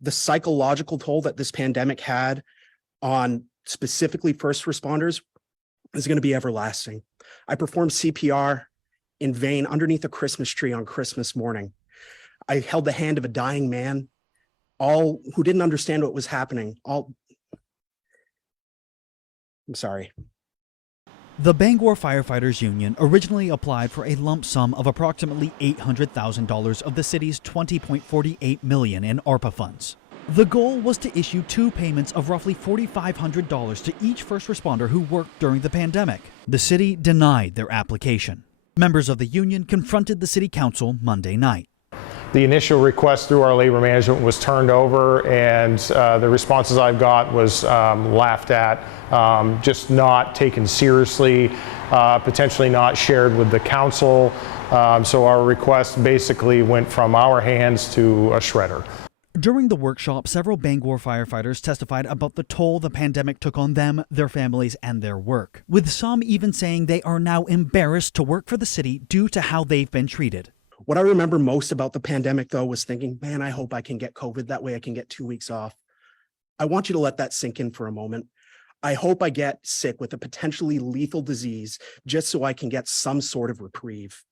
the psychological toll that this pandemic had on specifically first responders is going to be everlasting. I performed CPR in vain underneath a Christmas tree on Christmas morning. I held the hand of a dying man, all who didn't understand what was happening. I'm sorry. The Bangor Firefighters Union originally applied for a lump sum of approximately $800,000 of the city's $20.48 million in ARPA funds. The goal was to issue two payments of roughly $4,500 to each first responder who worked during the pandemic. The city denied their application. Members of the union confronted the city council Monday night. The initial request through our labor management was turned over, and the responses I've got was laughed at, just not taken seriously, potentially not shared with the council. So our request basically went from our hands to a shredder. During the workshop, several Bangor firefighters testified about the toll the pandemic took on them, their families, and their work, with some even saying they are now embarrassed to work for the city due to how they've been treated. What I remember most about the pandemic, though, was thinking, man, I hope I can get COVID. That way I can get 2 weeks off. I want you to let that sink in for a moment. I hope I get sick with a potentially lethal disease just so I can get some sort of reprieve.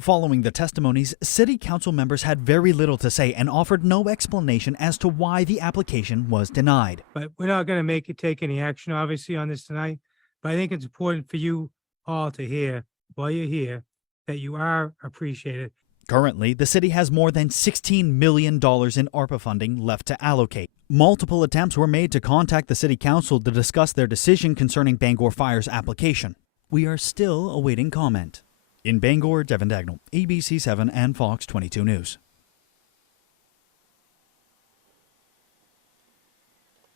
Following the testimonies, city council members had very little to say and offered no explanation as to why the application was denied. But we're not going to take any action, obviously, on this tonight. But I think it's important for you all to hear, while you're here, that you are appreciated. Currently, the city has more than $16 million in ARPA funding left to allocate. Multiple attempts were made to contact the city council to discuss their decision concerning Bangor Fire's application. We are still awaiting comment. In Bangor, Devin Dagnall, ABC 7 and Fox 22 News.